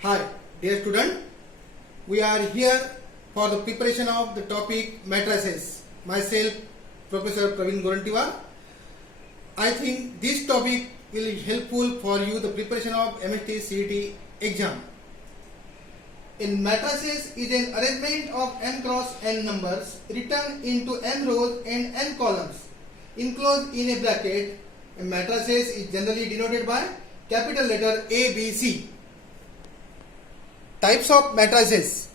Hi, dear student. We are here for the preparation of the topic matrices. Myself, Professor Praveen Gorantiwar. I think this topic will be helpful for you the preparation of MST CET exam. In matrices is an arrangement of n cross n numbers written into n rows and n columns enclosed in a bracket. A matrices is generally denoted by capital letter A, B, C. Types of matrices.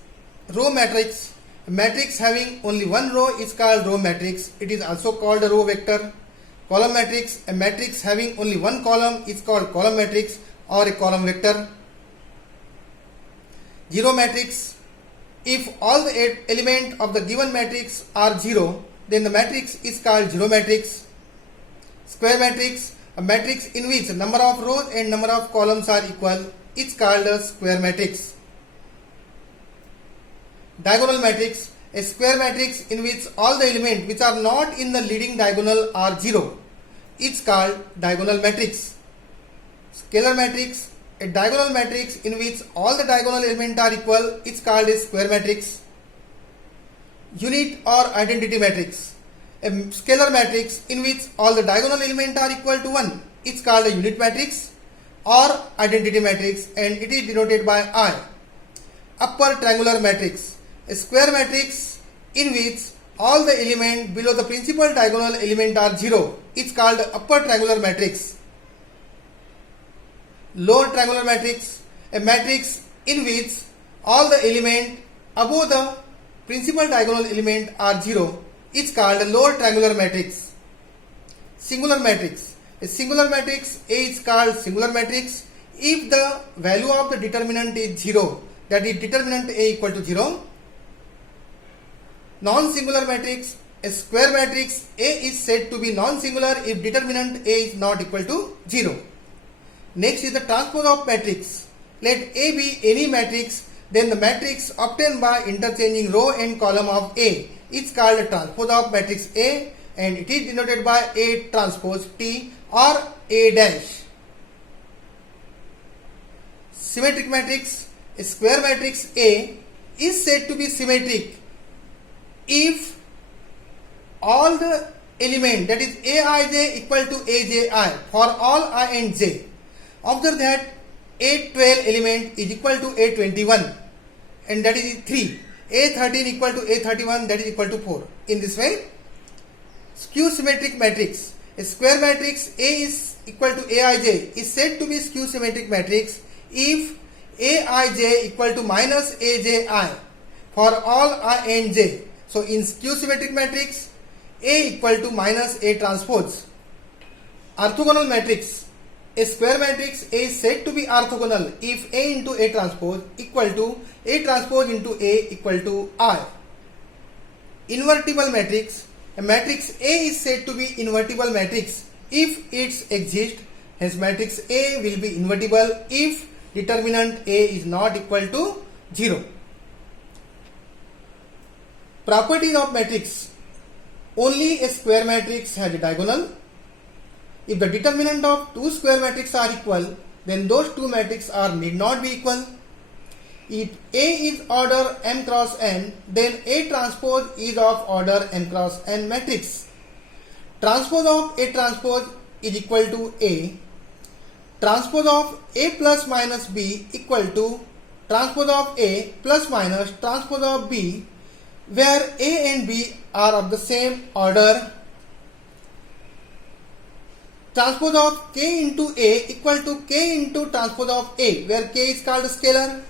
Row matrix. A matrix having only one row is called row matrix. It is also called a row vector. Column matrix. A matrix having only one column is called column matrix or a column vector. Zero matrix. If all the elements of the given matrix are zero, then the matrix is called zero matrix. Square matrix. A matrix in which number of rows and number of columns are equal is called a square matrix. Diagonal matrix. A square matrix in which all the elements which are not in the leading diagonal are zero. It's called diagonal matrix. Scalar matrix. A diagonal matrix in which all the diagonal elements are equal is called a square matrix. Unit or identity matrix. A scalar matrix in which all the diagonal elements are equal to 1 is called a unit matrix or identity matrix, and it is denoted by I. Upper triangular matrix. A square matrix in which all the elements below the principal diagonal element are 0 is called upper triangular matrix. Lower triangular matrix. A matrix in which all the elements above the principal diagonal element are 0 is called a lower triangular matrix. Singular matrix. A singular matrix A is called singular matrix if the value of the determinant is 0, that is determinant A equal to 0. Non-singular matrix. A square matrix A is said to be non-singular if determinant A is not equal to 0. Next is the transpose of matrix. Let A be any matrix, then the matrix obtained by interchanging row and column of A is called a transpose of matrix A, and it is denoted by A transpose T or A dash. Symmetric matrix. A square matrix A is said to be symmetric if all the element, that is Aij equal to Aji for all I and j. Observe that A12 element is equal to A21, and that is 3. A13 equal to A31, that is equal to 4. In this way, skew symmetric matrix. A square matrix A is equal to Aij is said to be skew symmetric matrix if Aij equal to minus Aji for all I and j. So in skew symmetric matrix, A equal to minus A transpose. Orthogonal matrix. A square matrix A is said to be orthogonal if A into A transpose equal to A transpose into A equal to I. Invertible matrix. A matrix A is said to be invertible matrix if it exists. Hence matrix A will be invertible if determinant A is not equal to 0. Properties of matrix. Only a square matrix has a diagonal. If the determinant of two square matrices are equal, then those two matrices need not be equal. If A is order m cross n, then A transpose is of order m cross n matrix. Transpose of A transpose is equal to A. Transpose of A plus minus B equal to transpose of A plus minus transpose of B, where A and B are of the same order. Transpose of K into A equal to K into transpose of A, where K is called a scalar.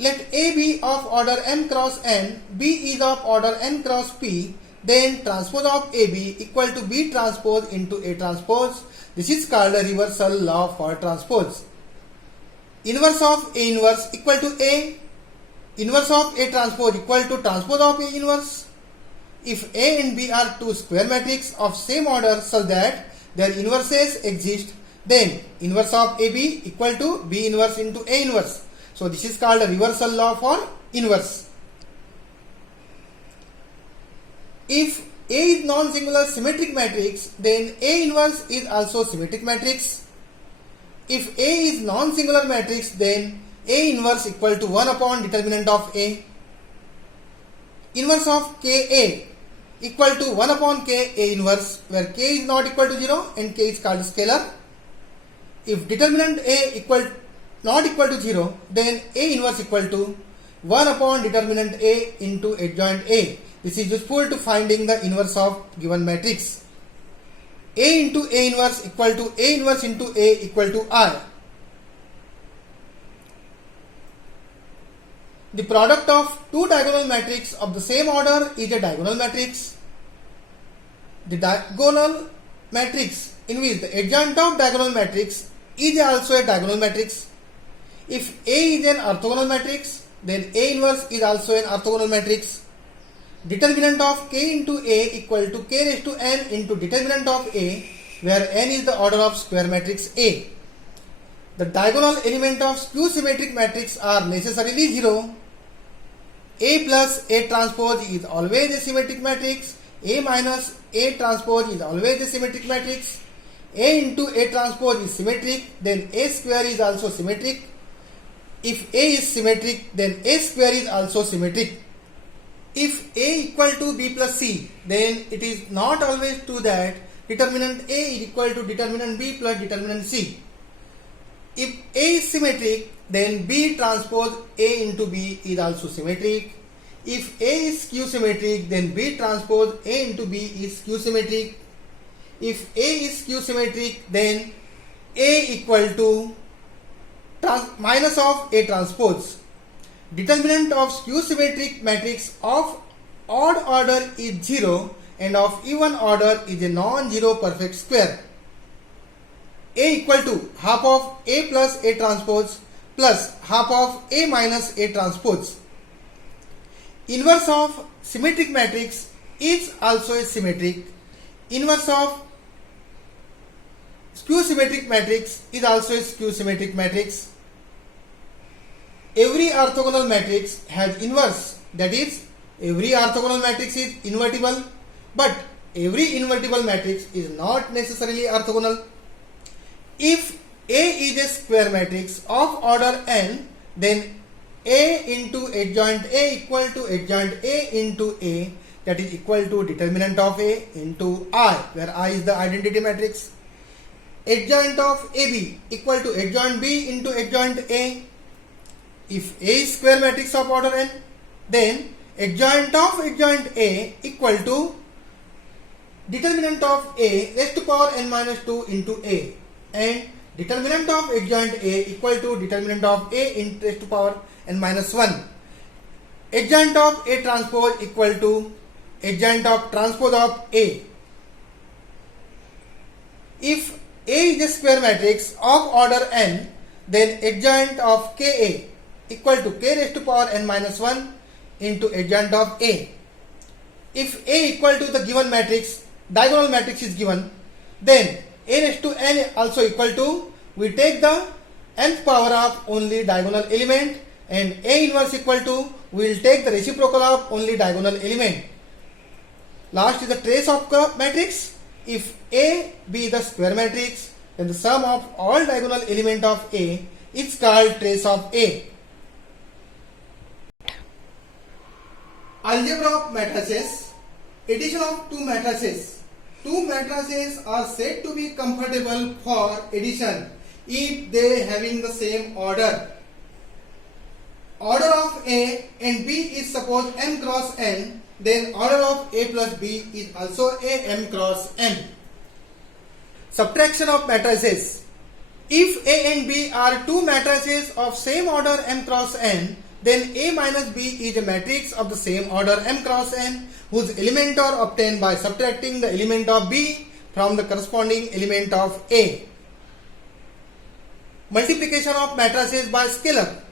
Let A be of order m cross n, B is of order n cross P, then transpose of AB equal to B transpose into A transpose. This is called a reversal law for transpose. Inverse of A inverse equal to A. Inverse of A transpose equal to transpose of A inverse. If A and B are two square matrices of same order such that their inverses exist, then inverse of AB equal to B inverse into A inverse. So this is called a reversal law for inverse. If A is non-singular symmetric matrix, then A inverse is also symmetric matrix. If A is non-singular matrix, then A inverse equal to 1 upon determinant of A. Inverse of Ka equal to 1 upon K A inverse, where K is not equal to 0 and K is called scalar. If determinant A not equal to 0, then A inverse equal to 1 upon determinant A into adjoint A. This is useful to finding the inverse of given matrix. A into A inverse equal to A inverse into A equal to I. The product of two diagonal matrix of the same order is a diagonal matrix. The diagonal matrix in which the adjoint of diagonal matrix is also a diagonal matrix. If A is an orthogonal matrix, then A inverse is also an orthogonal matrix. Determinant of K into A equal to K raised to n into determinant of A, where n is the order of square matrix A. The diagonal element of skew symmetric matrix are necessarily 0. A plus A transpose is always a symmetric matrix. A minus A transpose is always a symmetric matrix. A into A transpose is symmetric, then A square is also symmetric. If A is symmetric, then A square is also symmetric. If A equal to B plus C, then it is not always true that determinant A is equal to determinant B plus determinant C. If A is symmetric, then B transpose A into B is also symmetric. If A is skew symmetric, then B transpose A into B is skew symmetric. If A is skew symmetric, then A equal to minus of A transpose. Determinant of skew symmetric matrix of odd order is 0 and of even order is a non-zero perfect square. A equal to half of A plus A transpose plus half of A minus A transpose. Inverse of symmetric matrix is also a symmetric. Inverse of skew symmetric matrix is also a skew symmetric matrix. Every orthogonal matrix has inverse, that is, every orthogonal matrix is invertible, but every invertible matrix is not necessarily orthogonal. If A is a square matrix of order n, then A into adjoint A equal to adjoint A into A, that is equal to determinant of A into I, where I is the identity matrix. Adjoint of AB equal to adjoint B into adjoint A. If A is square matrix of order n, then adjoint of adjoint A equal to determinant of A raised to power n minus 2 into A, and determinant of adjoint A equal to determinant of A in raised to power n minus 1. Adjoint of A transpose equal to adjoint of transpose of A. If A is a square matrix of order n, then adjoint of Ka equal to K raised to power n minus 1 into adjoint of A. If A equal to the given matrix, diagonal matrix is given, then A raised to n also equal to, we take the nth power of only diagonal element, and A inverse equal to, we will take the reciprocal of only diagonal element. Last is the trace of matrix. If A be the square matrix, then the sum of all diagonal element of A is called trace of A. Algebra of matrices. Addition of two matrices. Two matrices are said to be comfortable for addition if they having the same order. Order of A and B is suppose m cross n, then order of A plus B is also a m cross n. Subtraction of matrices. If A and B are two matrices of same order m cross n, then A minus B is a matrix of the same order m cross n, whose element are obtained by subtracting the element of B from the corresponding element of A. Multiplication of matrices by scalar.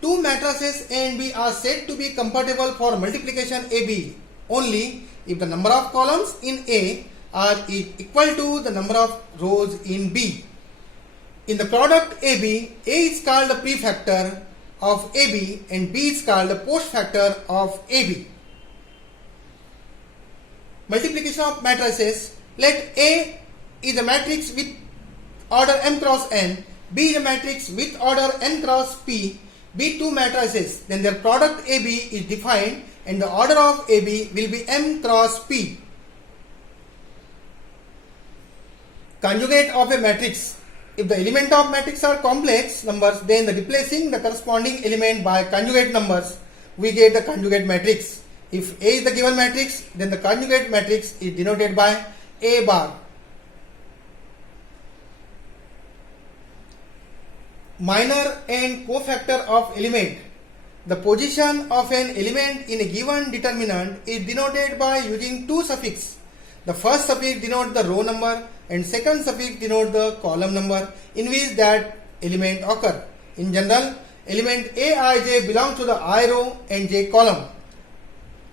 Two matrices A and B are said to be compatible for multiplication AB only if the number of columns in A are equal to the number of rows in B. In the product AB, A is called the prefactor of AB and B is called the postfactor of AB. Multiplication of matrices. Let A is a matrix with order m cross n, B is a matrix with order n cross p, be two matrices, then their product AB is defined and the order of AB will be M cross P. Conjugate of a matrix. If the element of matrix are complex numbers, then replacing the corresponding element by conjugate numbers, we get the conjugate matrix. If A is the given matrix, then the conjugate matrix is denoted by A bar. Minor and cofactor of element. The position of an element in a given determinant is denoted by using two suffixes. The first suffix denotes the row number and second suffix denotes the column number in which that element occur. In general, element Aij belongs to the I row and j column.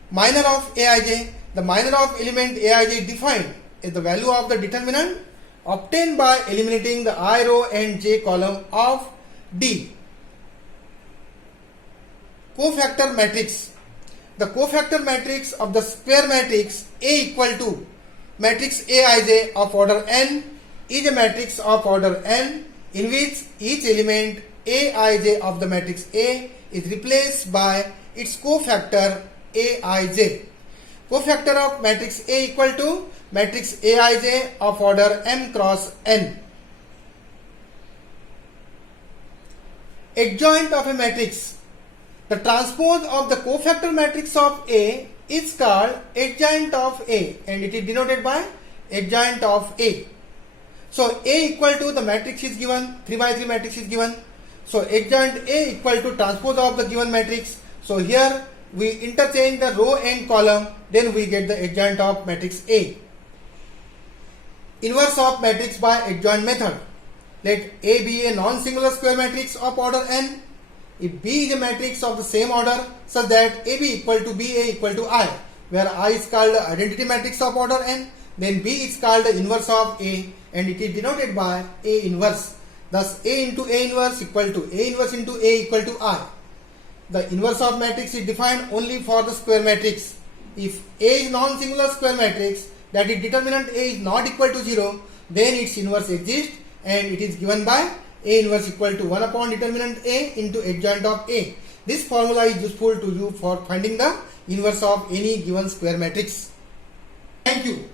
Minor of Aij. The minor of element Aij defined is the value of the determinant obtained by eliminating the I row and j column of D. Cofactor matrix. The cofactor matrix of the square matrix A equal to matrix Aij of order n is a matrix of order n in which each element Aij of the matrix A is replaced by its cofactor Aij. Cofactor of matrix A equal to matrix Aij of order m cross n. Adjoint of a matrix. The transpose of the cofactor matrix of A is called adjoint of A and it is denoted by adjoint of A. So A equal to the matrix is given, 3 by 3 matrix is given. So adjoint A equal to transpose of the given matrix. So here we interchange the row and column, then we get the adjoint of matrix A. Inverse of matrix by adjoint method. Let A be a non-singular square matrix of order n. If B is a matrix of the same order such that AB equal to BA equal to I, where I is called the identity matrix of order n, then B is called the inverse of A and it is denoted by A inverse. Thus A into A inverse equal to A inverse into A equal to I. The inverse of matrix is defined only for the square matrix. If A is non-singular square matrix, that is determinant A is not equal to 0, then its inverse exists and it is given by A inverse equal to 1 upon determinant A into adjoint of A. This formula is useful to you for finding the inverse of any given square matrix. Thank you.